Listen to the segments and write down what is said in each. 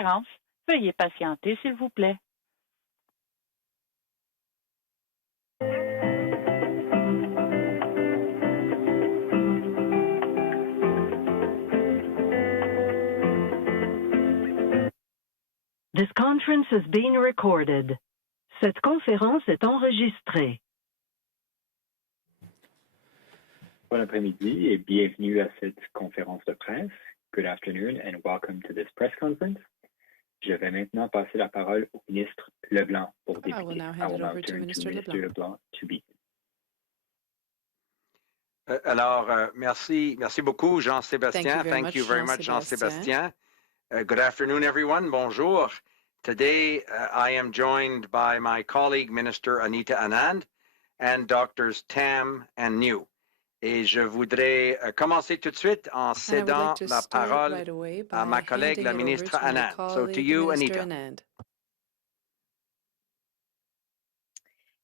conférence. Veuillez patienter, s'il vous plaît. This conference is being recorded. Cette conférence est enregistrée. Bon après-midi et bienvenue à cette conférence de presse. Good afternoon and welcome to this press conference. Je vais maintenant passer la parole au ministre Leblanc pour débuter. I will now hand it over to Minister Leblanc. To begin. Merci beaucoup, Jean-Sébastien. Thank you very much, Jean-Sébastien. Good afternoon, everyone. Bonjour. Today, I am joined by my colleague, Minister Anita Anand, and Doctors Tam and New. Et je voudrais commencer tout de suite en cédant la parole à ma collègue, la ministre Anand. So to you, Anita.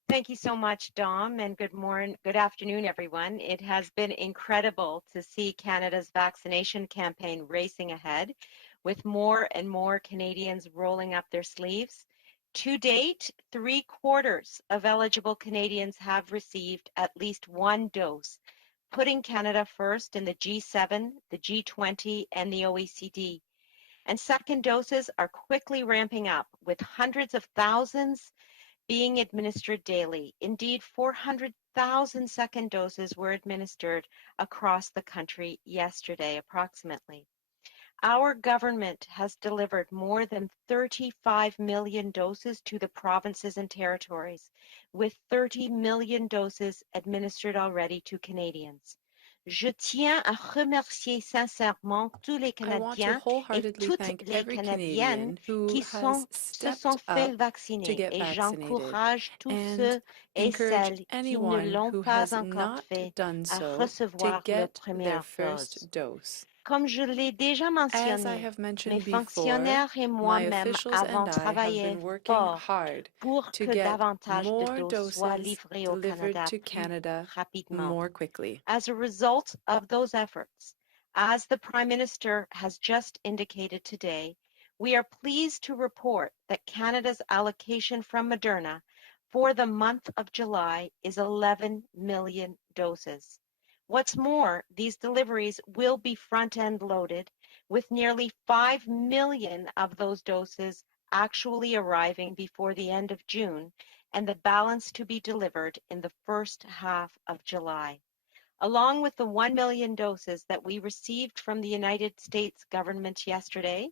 Thank you so much, Dom, and good afternoon, everyone. It has been incredible to see Canada's vaccination campaign racing ahead, with more and more Canadians rolling up their sleeves. To date, 3/4 of eligible Canadians have received at least one dose, putting Canada first in the G7, the G20, and the OECD. And second doses are quickly ramping up, with hundreds of thousands being administered daily. Indeed, 400,000 second doses were administered across the country yesterday, approximately. Our government has delivered more than 35 million doses to the provinces and territories, with 30 million doses administered already to Canadians. Je tiens à remercier sincèrement tous les Canadiens et toutes les Canadiennes qui se sont fait vacciner et j'encourage tous ceux et celles qui ne l'ont pas encore fait à recevoir leur première dose. Comme je l'ai déjà mentionné, mes fonctionnaires et moi-même avons travaillé fort pour que davantage de doses soient livrées au Canada plus rapidement. As a result of those efforts, as the Prime Minister has just indicated today, we are pleased to report that Canada's allocation from Moderna for the month of July is 11 million doses. What's more, these deliveries will be front-end loaded, with nearly 5 million of those doses actually arriving before the end of June, and the balance to be delivered in the first half of July. Along with the 1 million doses that we received from the United States government yesterday,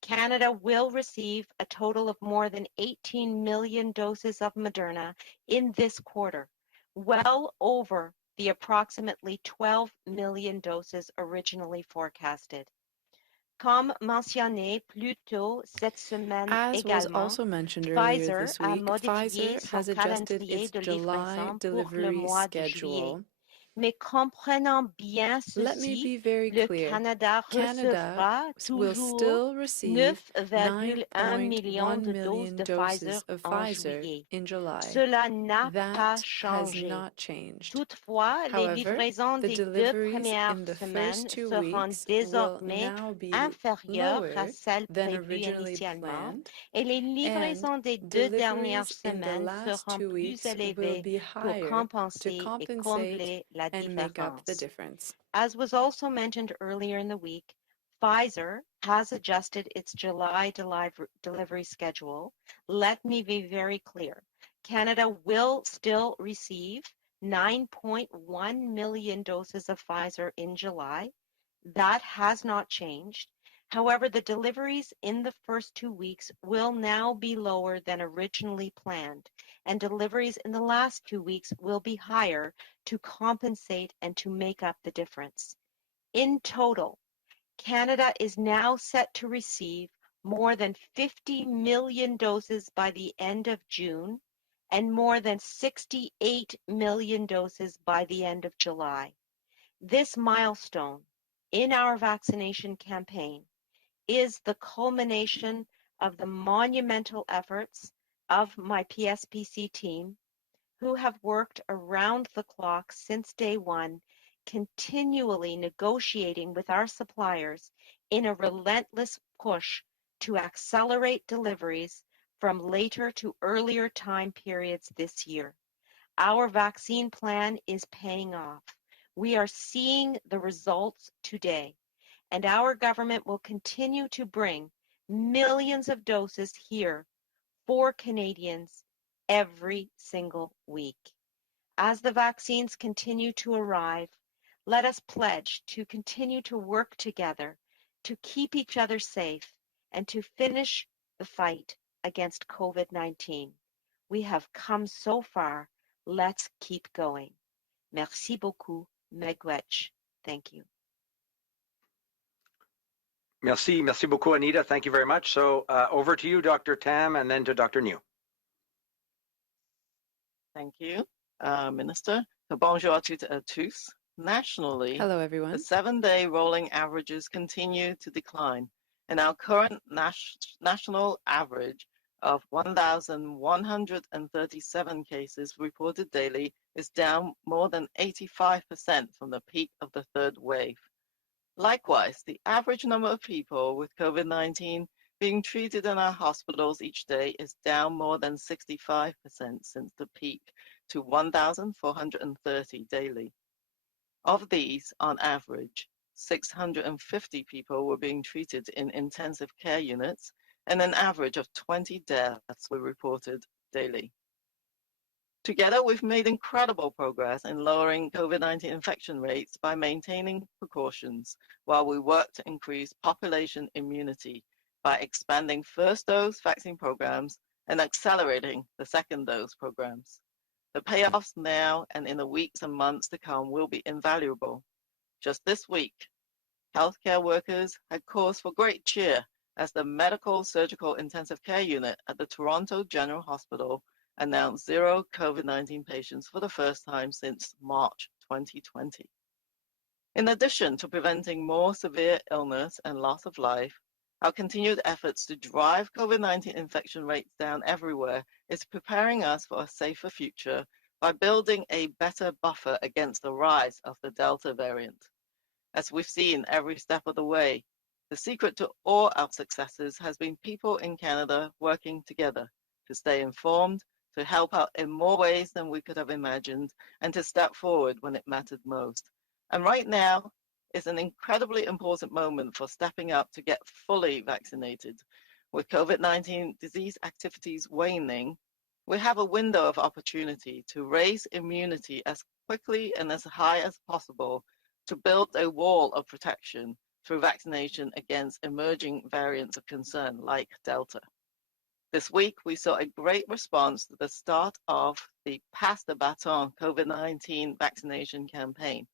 Canada will receive a total of more than 18 million doses of Moderna in this quarter, well over the approximately 12 million doses originally forecasted. Comme mentionné plus tôt cette semaine également, Pfizer a modifié son calendrier de livraison pour le mois de juillet. Mais comprenant bien ceci, le Canada recevra toujours 9,1 millions de doses de Pfizer en juillet. Cela n'a pas changé. Toutefois, les livraisons des 2 premières semaines seront désormais inférieures à celles prévues initialement et les livraisons des 2 dernières semaines seront plus élevées pour compenser et combler la difference. As was also mentioned earlier in the week, Pfizer has adjusted its July delivery schedule. Let me be very clear. Canada will still receive 9.1 million doses of Pfizer in July. That has not changed. However, the deliveries in the first 2 weeks will now be lower than originally planned, and deliveries in the last 2 weeks will be higher to compensate and to make up the difference. In total, Canada is now set to receive more than 50 million doses by the end of June and more than 68 million doses by the end of July. This milestone in our vaccination campaign is the culmination of the monumental efforts of my PSPC team, who have worked around the clock since day one, continually negotiating with our suppliers in a relentless push to accelerate deliveries from later to earlier time periods this year. Our vaccine plan is paying off. We are seeing the results today, and our government will continue to bring millions of doses here for Canadians every single week. As the vaccines continue to arrive, let us pledge to continue to work together to keep each other safe and to finish the fight against COVID-19. We have come so far. Let's keep going. Merci beaucoup, Megwech. Thank you. Merci beaucoup, Anita. Thank you very much. So over to you, Dr. Tam, and then to Dr. New. Thank you, Minister. Bonjour à tous. Nationally, Hello, everyone. the 7-day rolling averages continue to decline, and our current national average of 1,137 cases reported daily is down more than 85% from the peak of the third wave. Likewise, the average number of people with COVID-19 being treated in our hospitals each day is down more than 65% since the peak to 1,430 daily. Of these, on average, 650 people were being treated in intensive care units, and an average of 20 deaths were reported daily. Together, we've made incredible progress in lowering COVID-19 infection rates by maintaining precautions while we work to increase population immunity by expanding first dose vaccine programs and accelerating the second dose programs. The payoffs now and in the weeks and months to come will be invaluable. Just this week, healthcare workers had cause for great cheer as the Medical Surgical Intensive Care Unit at the Toronto General Hospital announced 0 COVID-19 patients for the first time since March 2020. In addition to preventing more severe illness and loss of life, our continued efforts to drive COVID-19 infection rates down everywhere is preparing us for a safer future by building a better buffer against the rise of the Delta variant. As we've seen every step of the way, the secret to all our successes has been people in Canada working together to stay informed, to help out in more ways than we could have imagined, and to step forward when it mattered most. And right now is an incredibly important moment for stepping up to get fully vaccinated. With COVID-19 disease activities waning, we have a window of opportunity to raise immunity as quickly and as high as possible to build a wall of protection through vaccination against emerging variants of concern like Delta. This week, we saw a great response to the start of the Pass the Baton COVID-19 vaccination campaign.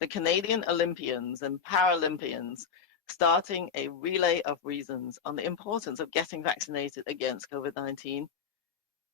The Canadian Olympians and Paralympians starting a relay of reasons on the importance of getting vaccinated against COVID-19.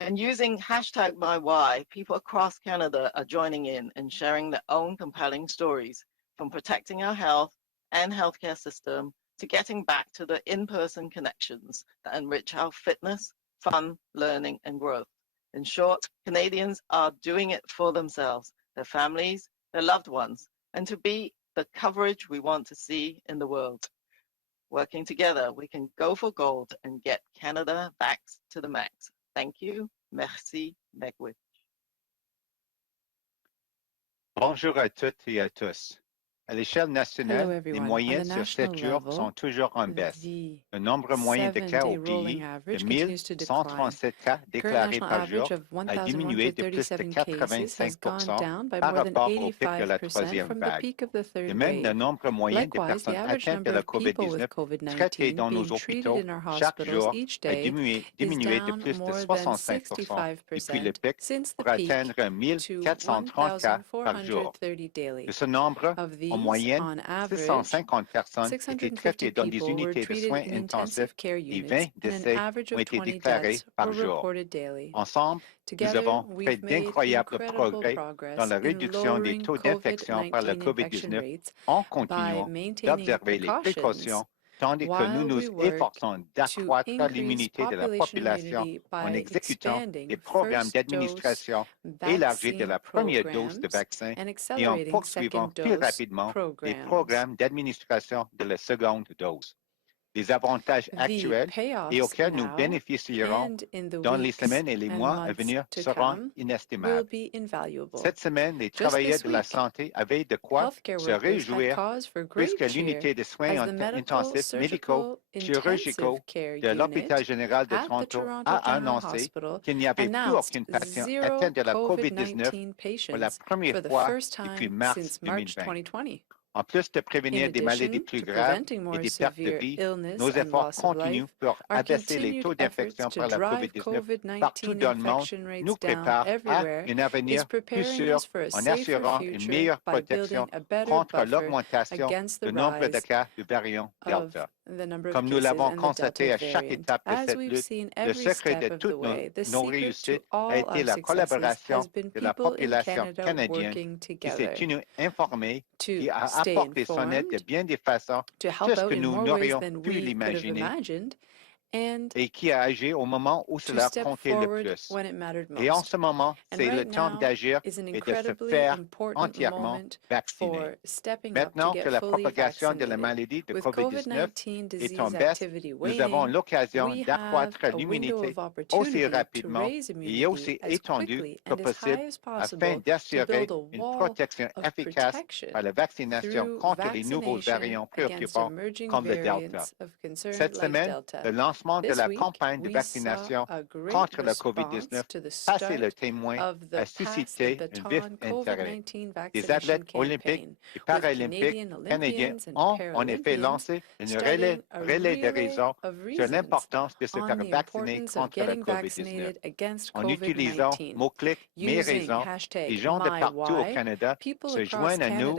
And using #MyWhy, people across Canada are joining in and sharing their own compelling stories, from protecting our health and healthcare system to getting back to the in-person connections that enrich our fitness, fun, learning, and growth. In short, Canadians are doing it for themselves, their families, their loved ones, and to be the coverage we want to see in the world. Working together, we can go for gold and get Canada back to the max. Thank you. Merci, Megwich. Bonjour à toutes et à tous. À l'échelle nationale, les moyennes sur 7 jours sont toujours en baisse. Le nombre moyen de cas au pays, de 1,137 cas déclarés par jour, a diminué de plus de 85% par rapport au pic de la troisième vague. De même, le nombre moyen de personnes atteintes de la COVID-19 traitées dans nos hôpitaux chaque jour a diminué de plus de 65% depuis le pic pour atteindre 1 430 cas par jour. De ce nombre, en moyenne, 650 personnes étaient traitées dans des unités de soins intensifs et 20 décès ont été déclarés par jour. Ensemble, nous avons fait d'incroyables progrès dans la réduction des taux d'infection par la COVID-19 en continuant d'observer les précautions, tandis que nous nous efforçons d'accroître l'immunité de la population en exécutant des programmes d'administration élargis de la première dose de vaccin et en poursuivant plus rapidement les programmes d'administration de la seconde dose. les avantages actuels et auxquels nous bénéficierons dans les semaines et les mois à venir seront inestimables. Cette semaine, les travailleurs de la santé avaient de quoi se réjouir puisque l'unité de soins intensifs médicaux chirurgicaux de l'hôpital général de Toronto a annoncé qu'il n'y avait plus aucun patient atteint de la COVID-19 pour la première fois depuis mars 2020. En plus de prévenir des maladies plus graves et des pertes de vie, nos efforts continus pour abaisser les taux d'infection par la COVID-19 partout dans le monde nous préparent à un avenir plus sûr en assurant une meilleure protection contre l'augmentation du nombre de cas du variant Delta. Comme nous l'avons constaté à chaque étape de cette lutte, le secret de toutes nos réussites a été la collaboration de la population canadienne qui s'est tenue informée et a apporté son aide de bien des façons, tout ce que nous n'aurions pu l'imaginer, et qui a agi au moment où cela comptait le plus. Et en ce moment, c'est le temps d'agir et de se faire entièrement vacciner. Maintenant que la propagation de la maladie de COVID-19 est en baisse, nous avons l'occasion d'accroître l'immunité aussi rapidement et aussi étendue que possible afin d'assurer une protection efficace par la vaccination contre les nouveaux variants préoccupants comme le Delta. Cette semaine, le lancement de la campagne de vaccination contre la COVID-19 passé le témoin a suscité un vif intérêt. Les athlètes olympiques et paralympiques canadiens ont en effet lancé un relais de raison sur l'importance de se faire vacciner contre la COVID-19. En utilisant mots-clics Mes raisons, les gens de partout au Canada se joignent à nous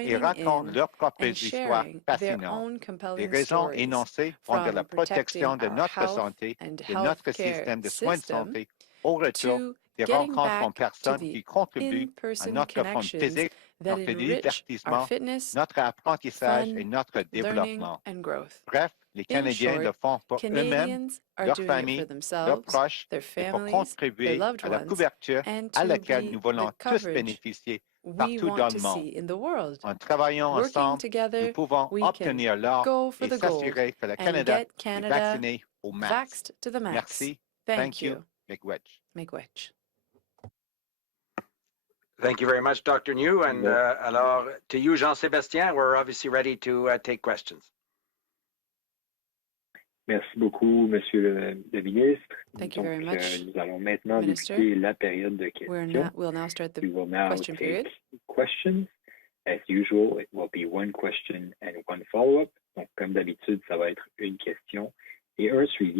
et racontent leurs propres histoires fascinantes. Les raisons énoncées vont de la protection de notre santé, de notre système de soins de santé, au retour des rencontres en personne qui contribuent à notre forme physique, notre divertissement, notre apprentissage et notre développement. Bref, les Canadiens le font pour eux-mêmes, leurs familles, leurs proches, et pour contribuer à la couverture à laquelle nous voulons tous bénéficier partout dans le monde. En travaillant ensemble, nous pouvons obtenir l'or et s'assurer que le Canada est vacciné au max. Merci. Thank you. Miigwech. Thank you very much, Dr. New. And alors, to you, Jean-Sébastien, we're obviously ready to take questions. Merci beaucoup, Monsieur le ministre. Thank you very much, nous allons maintenant débuter la période de questions. We'll now start the We will now question period. take questions. As usual, it will be one question and one follow-up. Donc, comme d'habitude, ça va être une question et un suivi.